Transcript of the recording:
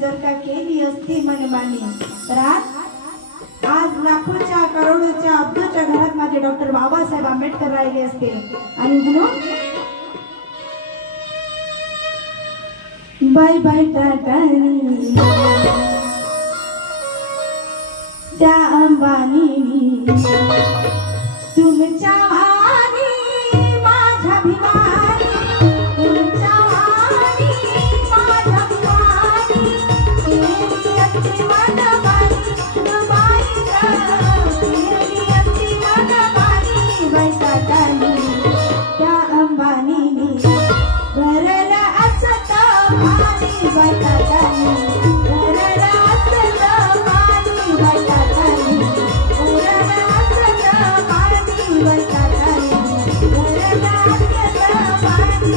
जर का केली असती मनमानी तर आज लाखोच्या करोडोच्या अब्जोच्या घरात माझे डॉक्टर बाबासाहेब आंबेडकर राहिले असते. आणि म्हणून बाय बाय टाटानी त्या अंबानी तुमच्या वाणी माझ्या भिवानी तुमच्या वाणी माझ्या भिवानी केली असती मनमानी बाई केली असती मनमानी बाई टाटानी त्या अंबानी भरलं असतं पाणी बाई टाटानी